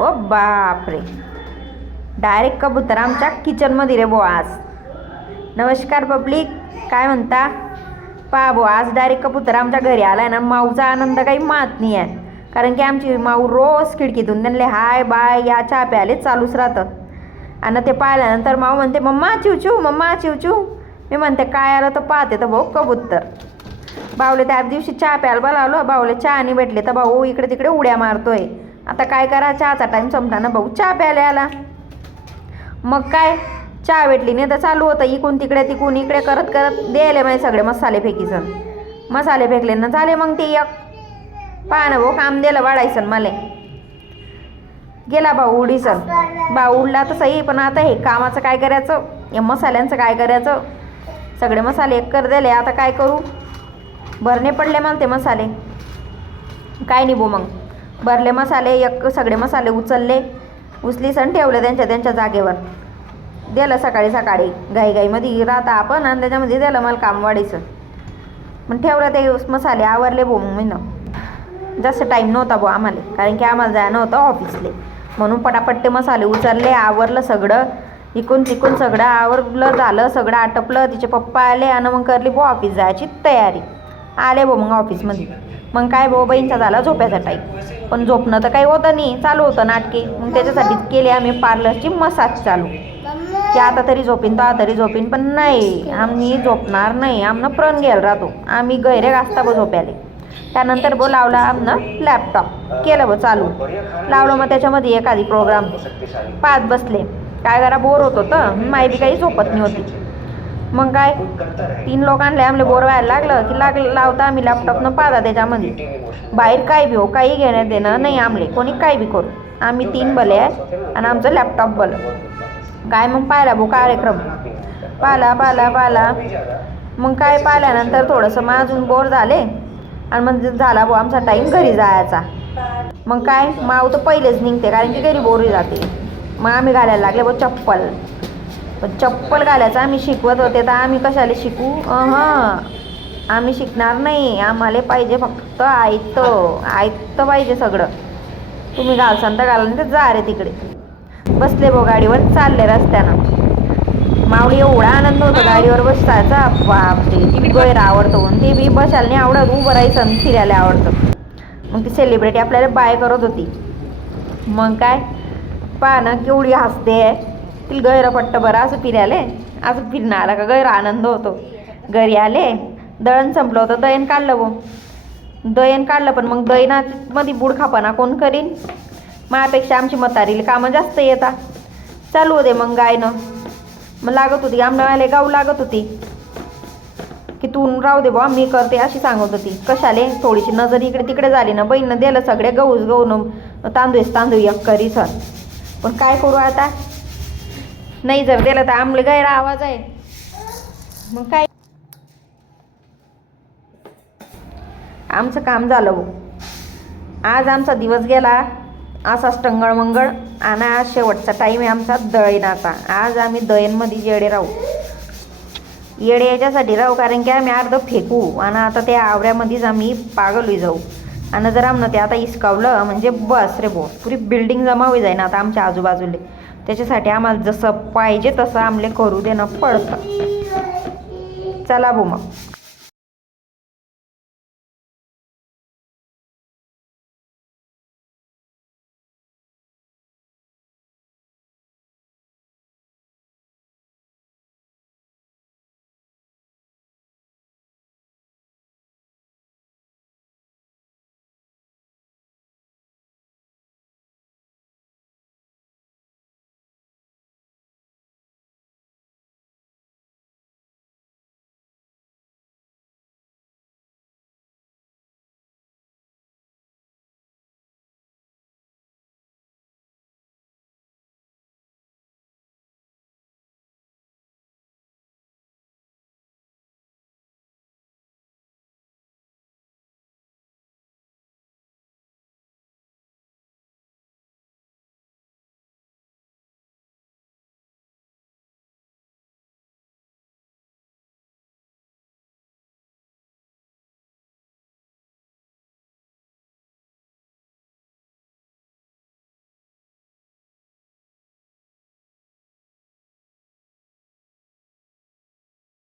ओ बापरे, डायरेक्ट कबूतर आमच्या किचनमध्ये रे बो आज. नमस्कार पब्लिक, काय म्हणता? पहा बो, आज डायरेक्ट कबूतर आमच्या घरी आलाय ना. माऊचा आनंद काही मात नाही आहे, कारण की आमची माऊ रोज खिडकीतून त्यांना हाय बाय या चहा प्यालेच चालूच राहतं. आणि ते पाहिल्यानंतर माऊ म्हणते मम्मा चिवचू, मम्मा चिवचू. मी म्हणते काय आलं तर पाहते तर भाऊ कबूतर. भाऊले त्या दिवशी चहा प्यायला बोलावलं, भाऊले चहा नाही भेटले तर भाऊ इकडे तिकडे उड्या मारतोय. आता काय करा, चहाचा टाईम संपला ना, भाऊ चहा प्यायला आला. मग काय, चहा भेटली नाही तर चालू होतं इकून तिकडे तिकून इकडे करत करत द्यायला माझे सगळे मसाले फेकीसन. मसाले फेकले ना झाले मग ते एक पहा ना भाऊ काम दिलं वाढायसन मला. गेला भाऊ उडीसन. भाऊ उडला तर सही, पण आता हे कामाचं काय करायचं, या मसाल्यांचं काय करायचं. सगळे मसाले एक कर दिले, आता काय करू. भरणे पडले मला ते मसाले, काय नाही बो. मग भरले मसाले, एक सगळे मसाले उचली सण ठेवले त्यांच्या त्यांच्या जागेवर. दिलं सकाळी सकाळी घाईघाईमध्ये राहता आपण, आणि त्याच्यामध्ये दिलं मला काम वाढायचं. मग ठेवलं ते मसाले, आवरले बो. मग मी जास्त टाईम नव्हता बो आम्हाला, कारण की आम्हाला जायचं नव्हतं ऑफिसले. म्हणून पटापट ते मसाले उचलले, आवरलं सगळं इकून तिकून सगळं आवरलं झालं, सगळं आटपलं. तिचे पप्पा आले आणि मग करली बो ऑफिस जायची तयारी. आले बो मग ऑफिसमध्ये. मग काय बो बहीणचा झाला झोप्याचा टाईम, पण झोपणं तर काही होतं नाही, चालू होतं नाटके. मग त्याच्यासाठी केली आम्ही पार्लरची मसाज चालू, की आता तरी झोपीन तर तरी झोपीन. पण नाही, आम्ही झोपणार नाही, आमनं प्रण घ्यायला राहतो. आम्ही गैरे घासता बो झोप्याले. त्यानंतर बो लावला आमनं लॅपटॉप, केलं बो चालू. लावलं मग त्याच्यामध्ये एखादी प्रोग्राम पाहत बसले. काय करा, बोर होत होतं, माई बी काही झोपत नाही होती. मग काय 3 लोक आणले आमले, बोर व्हायला लागलं की लावता आम्ही लॅपटॉपनं पाहता त्याच्यामध्ये. बाहेर काय बी हो, काही घेण्यात देणं नाही आमले, कोणी काय बी करू. आम्ही 3 बले आहे आणि आमचं लॅपटॉप बल. काय मग पाहिला भाऊ कार्यक्रम, पाहिला. मग काय पाहिल्यानंतर थोडंसं मग अजून बोर झाले, आणि मग झाला भाऊ आमचा टाईम घरी जायचा. मग काय माऊ तर पहिलेच निघते, कारण की घरी बोर जाते. मग आम्ही घालायला लागले भाऊ चप्पल. पण चप्पल घालायचं आम्ही शिकवत होते, तर आम्ही कशाला शिकू. आम्ही शिकणार नाही, आम्हाला पाहिजे फक्त आयतं पाहिजे सगळं. तुम्ही घालसान तर घाला, तर जा रे तिकडे. बसले बो गाडीवर, चालले रस्त्यानं. माऊली एवढा आनंद होतो गाडीवर बसायचा, बापरे. गैर आवडतो, ते बी बसायला नाही आवडत, उभं राहायचं आणि फिरायला आवडतं. मग ती सेलिब्रिटी आपल्याला बाय करत होती. मग काय पहा ना केवढी हसते. तिला गैर पट्ट बरं असं फिरायला, असं फिरणं आला का गैर आनंद होतो. घरी आले, दळण संपलं होतं, दळण काढलं बो. दळण काढलं, पण मग दळणामध्ये बुडखापणा कोण करीन. माझ्यापेक्षा आमची म्हातारीला कामं जास्त येतात. चालू होते मग गायनं. मग लागत होती आमल्याला गाऊ लागत होती, की तू राहू दे बा मी करते अशी सांगत होती. कशाले, थोडीशी नजर इकडे तिकडे झाली ना, बहीणनं दिलं सगळे गहून तांदूळ एक करी सर. पण काय करू आता, नाही जर दिलं तर आमले गैर आवाज आहे. मग काय आमचं काम झालं भाऊ. आज आमचा दिवस गेला असाच टंगळमंगळ, आणि आज शेवटचा टाईम आहे आमचा दळणाचा. आज आम्ही दळणमध्ये येडे राहू. येडे याच्यासाठी राहू कारण की आम्ही अर्ध फेकू, आणि आता त्या आवऱ्यामध्येच आम्ही पागल जाऊ. आणि जर आमनं ते आता इसकावलं म्हणजे बस रे बो, पुरी बिल्डिंग जमा होई जाईन आता आमच्या आजूबाजूले. त्याच्यासाठी आम्हाला जसं पाहिजे तसं आमले करू देणं पडतं. चला भो मग.